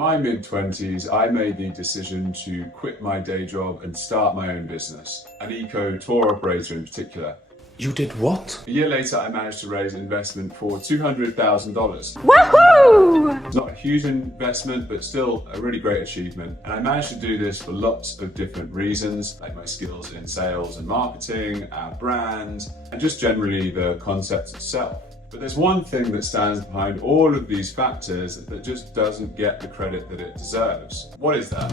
my mid-20s, I made the decision to quit my day job and start my own business, an eco tour operator in particular. You did what? A year later, I managed to raise investment for $200,000. Woohoo! It's not a huge investment, but still a really great achievement. And I managed to do this for lots of different reasons, like my skills in sales and marketing, our brand, and just generally the concept itself. But there's one thing that stands behind all of these factors that just doesn't get the credit that it deserves. What is that?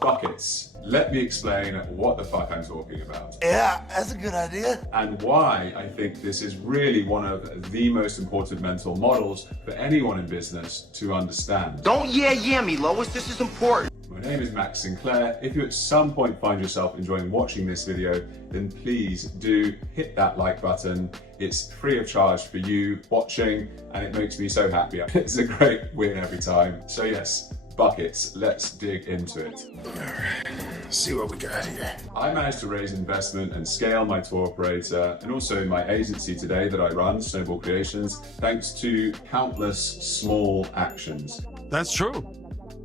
Buckets. Let me explain what the fuck I'm talking about. Yeah, that's a good idea. And why I think this is really one of the most important mental models for anyone in business to understand. Don't yeah me, Lois, this is important. My name is Max Sinclair. If you at some point find yourself enjoying watching this video, then please do hit that like button. It's free of charge for you watching, and it makes me so happy. It's a great win every time. So yes, buckets, let's dig into it. All right, let's see what we got here. I managed to raise investment and scale my tour operator and also my agency today that I run, Snowball Creations, thanks to countless small actions. That's true.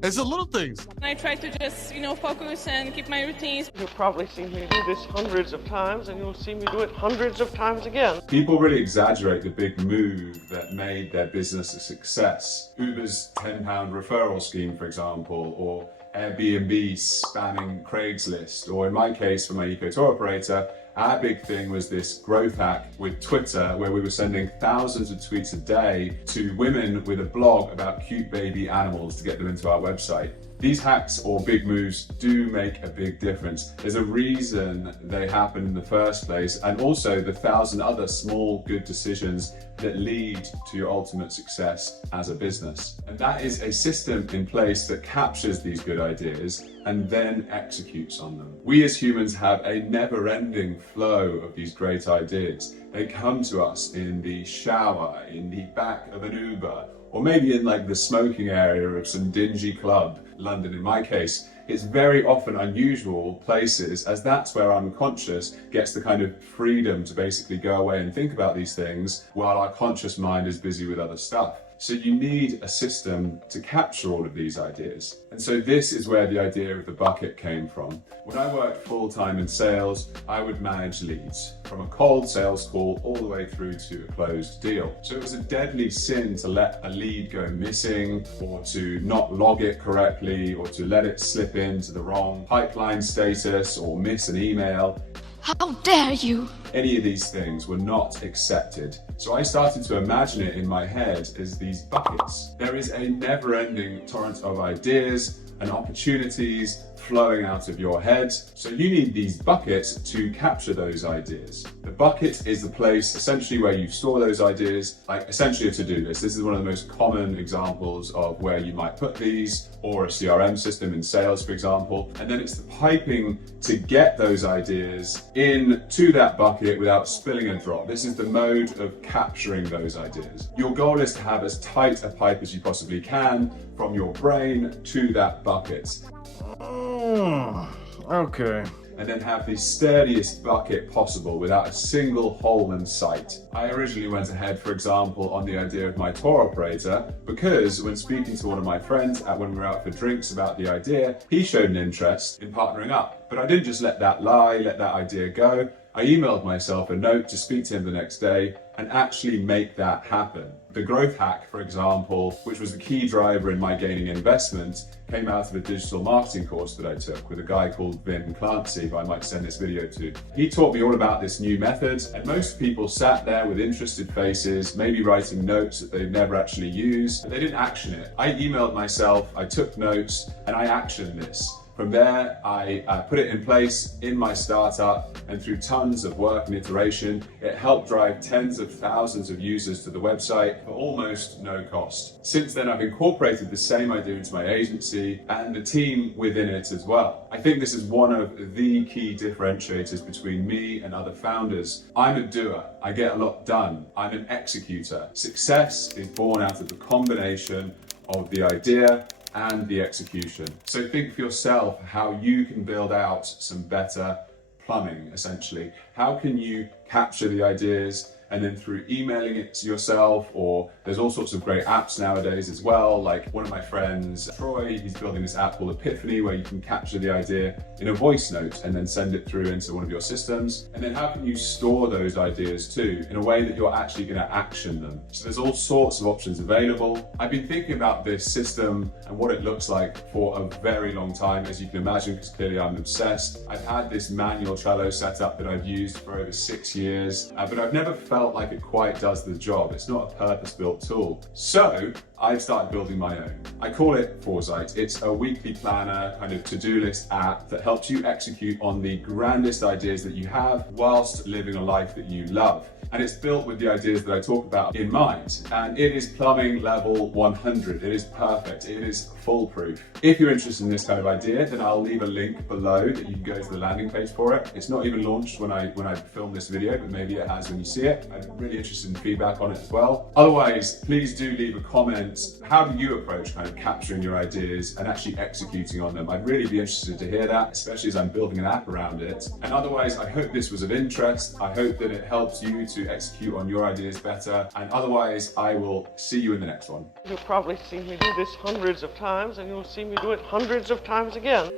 It's the little things. I try to just, focus and keep my routines. You'll probably see me do this hundreds of times, and you'll see me do it hundreds of times again. People really exaggerate the big move that made their business a success. Uber's £10 referral scheme, for example, or Airbnb spamming Craigslist, or in my case, for my eco tour operator, our big thing was this growth hack with Twitter, where we were sending thousands of tweets a day to women with a blog about cute baby animals to get them into our website. These hacks or big moves do make a big difference. There's a reason they happen in the first place, and also the 1,000 other small good decisions that lead to your ultimate success as a business. And that is a system in place that captures these good ideas and then executes on them. We as humans have a never-ending flow of these great ideas. They come to us in the shower, in the back of an Uber, or maybe in like the smoking area of some dingy club, London in my case. It's very often unusual places, as that's where our unconscious gets the kind of freedom to basically go away and think about these things while our conscious mind is busy with other stuff. So you need a system to capture all of these ideas. And so this is where the idea of the bucket came from. When I worked full-time in sales, I would manage leads, from a cold sales call all the way through to a closed deal. So it was a deadly sin to let a lead go missing, or to not log it correctly, or to let it slip into the wrong pipeline status, or miss an email. How dare you! Any of these things were not accepted. So I started to imagine it in my head as these buckets. There is a never-ending torrent of ideas and opportunities flowing out of your head. So you need these buckets to capture those ideas. The bucket is the place essentially where you store those ideas, like essentially a to-do list. This is one of the most common examples of where you might put these, or a CRM system in sales, for example. And then it's the piping to get those ideas into that bucket without spilling a drop. This is the mode of capturing those ideas. Your goal is to have as tight a pipe as you possibly can from your brain to that bucket. Okay. And then have the sturdiest bucket possible without a single hole in sight. I originally went ahead, for example, on the idea of my tour operator because when speaking to one of my friends when we were out for drinks about the idea, he showed an interest in partnering up. But I didn't just let that idea go. I emailed myself a note to speak to him the next day and actually make that happen. The growth hack, for example, which was the key driver in my gaining investment, came out of a digital marketing course that I took with a guy called Vin Clancy, who I might send this video to. He taught me all about this new method, and most people sat there with interested faces, maybe writing notes that they'd never actually used, but they didn't action it. I emailed myself, I took notes, and I actioned this. From there, I put it in place in my startup, and through tons of work and iteration, it helped drive tens of thousands of users to the website for almost no cost. Since then, I've incorporated the same idea into my agency and the team within it as well. I think this is one of the key differentiators between me and other founders. I'm a doer. I get a lot done. I'm an executor. Success is born out of the combination of the idea and the execution. So think for yourself how you can build out some better plumbing, essentially. How can you capture the ideas and then through emailing it to yourself, or there's all sorts of great apps nowadays as well. Like one of my friends, Troy, he's building this app called Epiphany where you can capture the idea in a voice note and then send it through into one of your systems. And then how can you store those ideas too in a way that you're actually going to action them? So there's all sorts of options available. I've been thinking about this system and what it looks like for a very long time, as you can imagine, because clearly I'm obsessed. I've had this manual Trello setup that I've used for over 6 years, but I've never felt like it quite does the job. It's not a purpose-built tool. So I've started building my own. I call it Foresight. It's a weekly planner, kind of to-do list app that helps you execute on the grandest ideas that you have whilst living a life that you love. And it's built with the ideas that I talk about in mind. And it is plumbing level 100. It is perfect. It is foolproof. If you're interested in this kind of idea, then I'll leave a link below that you can go to the landing page for it. It's not even launched when I film this video, but maybe it has when you see it. I'm really interested in feedback on it as well. Otherwise, please do leave a comment. How do you approach kind of capturing your ideas and actually executing on them? I'd really be interested to hear that, especially as I'm building an app around it. And otherwise, I hope this was of interest. I hope that it helps you to execute on your ideas better. And otherwise, I will see you in the next one. You'll probably see me do this hundreds of times, and you'll see me do it hundreds of times again.